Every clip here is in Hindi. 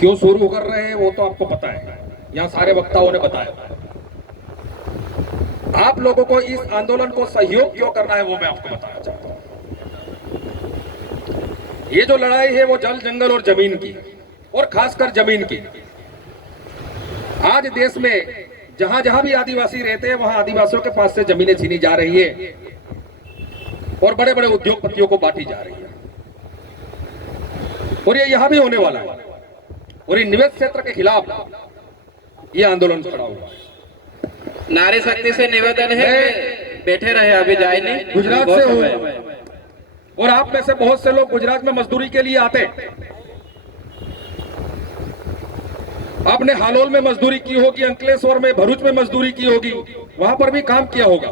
क्यों शुरू कर रहे हैं वो तो आपको पता है, यहाँ सारे वक्ताओं ने बताया। आप लोगों को इस आंदोलन को सहयोग क्यों करना है वो मैं आपको बताना चाहता हूं। ये जो लड़ाई है वो जल, जंगल और जमीन की, और खासकर जमीन की। आज देश में जहां जहां भी आदिवासी रहते हैं वहां आदिवासियों के पास से जमीनें छीनी जा रही है और बड़े बड़े उद्योगपतियों को बांटी जा रही है, और ये यहां भी होने वाला है। और इन निवेश क्षेत्र के खिलाफ ये आंदोलन खड़ा हुआ है। नारी शक्ति से निवेदन है, बैठे रहे, अभी जाए नहीं। गुजरात से हूं और आप में से बहुत से लोग गुजरात में मजदूरी के लिए आते। आपने हालोल में मजदूरी की होगी, अंकलेश्वर में, भरूच में मजदूरी की होगी, वहां पर भी काम किया होगा।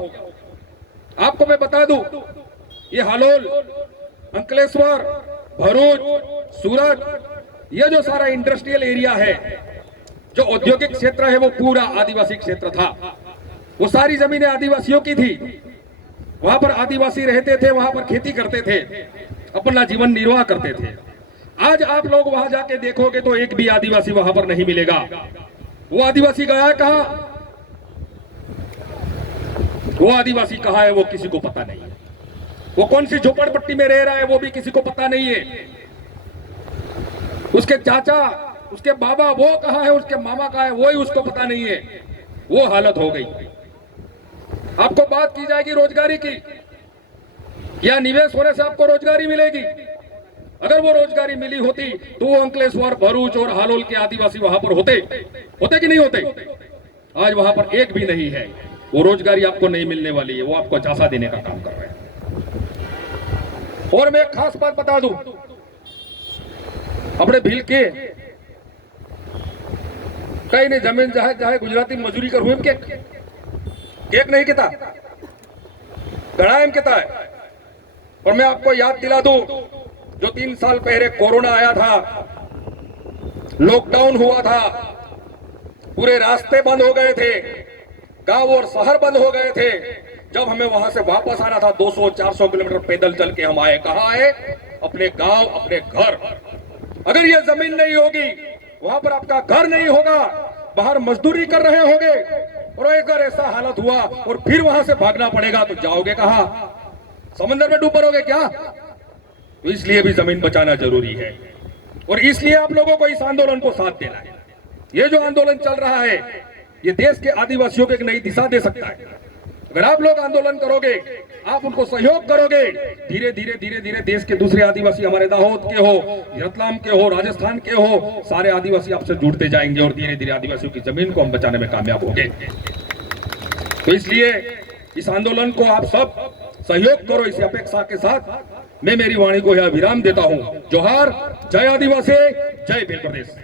आपको मैं बता दूं, ये हालोल, अंकलेश्वर, भरूच, सूरत, ये जो सारा इंडस्ट्रियल एरिया है, जो औद्योगिक क्षेत्र है, वो पूरा आदिवासी क्षेत्र था। वो सारी जमीनें आदिवासियों की थी। वहां पर आदिवासी रहते थे, वहां पर खेती करते थे, अपना जीवन निर्वाह करते थे। आज आप लोग वहां जाके देखोगे तो एक भी आदिवासी वहां पर नहीं मिलेगा। वो आदिवासी गया कहां, वो आदिवासी कहां है वो किसी को पता नहीं है। वो कौन सी झोपड़पट्टी में रह रहा है वो भी किसी को पता नहीं है। उसके चाचा, उसके बाबा वो कहां है, उसके मामा कहां है, वो ही उसको पता नहीं है। वो हालत हो गई। आपको बात की जाएगी रोजगारी की, या निवेश होने से आपको रोजगारी मिलेगी। अगर वो रोजगारी मिली होती तो वो अंकलेश्वर, भरूच और हालोल के आदिवासी वहां पर होते कि नहीं होते? आज वहां पर एक भी नहीं है। वो रोजगारी आपको नहीं मिलने वाली है, वो आपको झांसा देने का काम कर रहे हैं। और मैं एक खास बात बता दूं, अपने भील के कई ने जमीन चाहे चाहे गुजराती मजदूरी कर हुए केक नहीं कहता, गड़ाएम कहता है। और मैं आपको याद दिला दूं, जो 3 साल पहले कोरोना आया था, लॉकडाउन हुआ था, पूरे रास्ते बंद हो गए थे, गांव और शहर बंद हो गए थे। जब हमें वहां से वापस आना था 200-400 किलोमीटर पैदल चल के हम आए। कहां आए? अपने गांव, अपने घर। अगर ये जमीन नहीं होगी, वहां पर आपका घर नहीं होगा, बाहर मजदूरी कर रहे होगे, और अगर ऐसा हालत हुआ और फिर वहां से भागना पड़ेगा तो जाओगे कहां? समंदर में डूब पड़ोगे क्या? तो इसलिए भी जमीन बचाना जरूरी है, और इसलिए आप लोगों को इस आंदोलन को साथ देना है। ये जो आंदोलन चल रहा है, ये देश के आदिवासियों को एक नई दिशा दे सकता है। अगर आप लोग आंदोलन करोगे, आप उनको सहयोग करोगे, धीरे धीरे धीरे धीरे देश के दूसरे आदिवासी, हमारे दाहोद के हो, रतलाम के हो, राजस्थान के हो, सारे आदिवासी आपसे जुड़ते जाएंगे और धीरे धीरे आदिवासियों की जमीन को हम बचाने में कामयाब होंगे। तो इसलिए इस आंदोलन को आप सब सहयोग करो, इसी अपेक्षा के साथ मैं मेरी वाणी को यह विराम देता हूं। जोहार, जय आदिवासी, जय भील प्रदेश।